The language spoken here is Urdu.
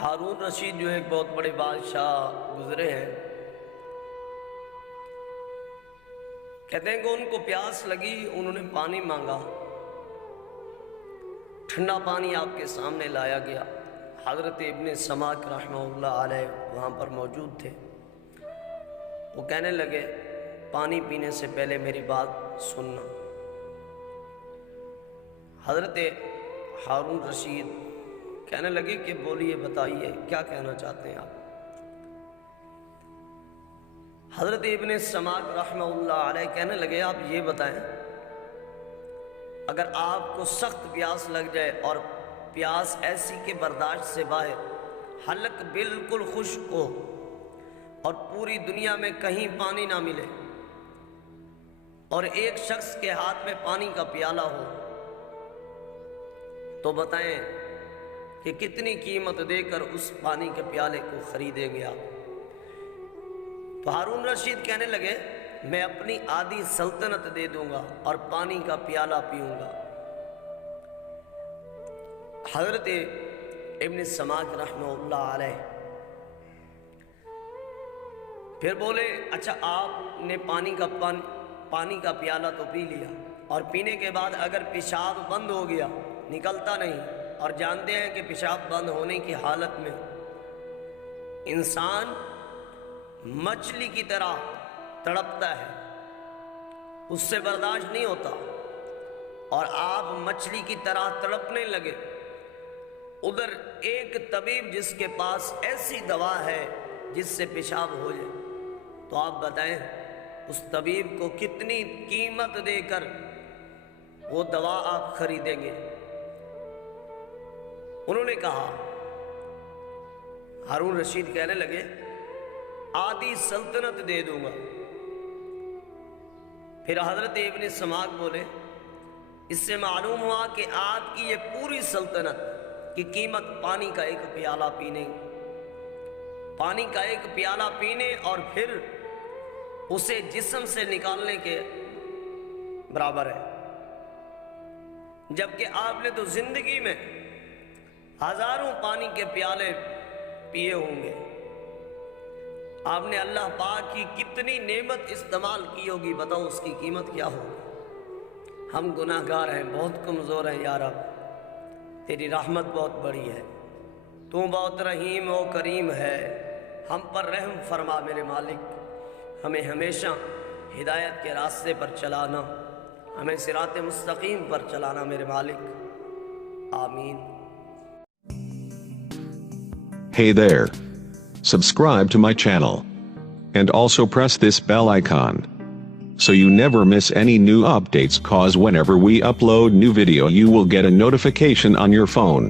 ہارون رشید جو ایک بہت بڑے بادشاہ گزرے ہیں، کہتے ہیں کہ ان کو پیاس لگی، انہوں نے پانی مانگا، ٹھنڈا پانی آپ کے سامنے لایا گیا۔ حضرت ابن سماک رحمہ اللہ علیہ وہاں پر موجود تھے۔ وہ کہنے لگے پانی پینے سے پہلے میری بات سننا۔ حضرت ہارون رشید کہنے لگے کہ بولیے، بتائیے کیا کہنا چاہتے ہیں آپ۔ حضرت ابن سماک رحمہ اللہ علیہ کہنے لگے آپ یہ بتائیں، اگر آپ کو سخت پیاس لگ جائے اور پیاس ایسی کہ برداشت سے باہر، حلق بالکل خشک ہو اور پوری دنیا میں کہیں پانی نہ ملے، اور ایک شخص کے ہاتھ میں پانی کا پیالہ ہو، تو بتائیں کہ کتنی قیمت دے کر اس پانی کے پیالے کو خریدیں گے آپ؟ تو ہارون رشید کہنے لگے میں اپنی آدھی سلطنت دے دوں گا اور پانی کا پیالہ پیوں گا۔ حضرت ابن سماک رحمہ اللہ علیہ پھر بولے اچھا آپ نے پانی کا پیالہ تو پی لیا، اور پینے کے بعد اگر پیشاب بند ہو گیا، نکلتا نہیں، اور جانتے ہیں کہ پیشاب بند ہونے کی حالت میں انسان مچھلی کی طرح تڑپتا ہے، اس سے برداشت نہیں ہوتا، اور آپ مچھلی کی طرح تڑپنے لگے، ادھر ایک طبیب جس کے پاس ایسی دوا ہے جس سے پیشاب ہو جائے، تو آپ بتائیں اس طبیب کو کتنی قیمت دے کر وہ دوا آپ خریدیں گے؟ انہوں نے کہا، ہارون رشید کہنے لگے آدھی سلطنت دے دوں گا۔ پھر حضرت ابن سماک بولے اس سے معلوم ہوا کہ آپ کی یہ پوری سلطنت کی قیمت پانی کا ایک پیالہ پینے اور پھر اسے جسم سے نکالنے کے برابر ہے، جبکہ آپ نے تو زندگی میں ہزاروں پانی کے پیالے پیے ہوں گے، آپ نے اللہ پاک کی کتنی نعمت استعمال کی ہوگی، بتاؤ اس کی قیمت کیا ہوگی؟ ہم گناہ گار ہیں، بہت کمزور ہیں یا رب، تیری رحمت بہت بڑی ہے، تو بہت رحیم و کریم ہے، ہم پر رحم فرما میرے مالک، ہمیں ہمیشہ ہدایت کے راستے پر چلانا، ہمیں صراط مستقیم پر چلانا میرے مالک، آمین۔ Hey there. Subscribe to my channel. And also press this bell icon, so you never miss any new updates, cause whenever we upload new video you will get a notification on your phone.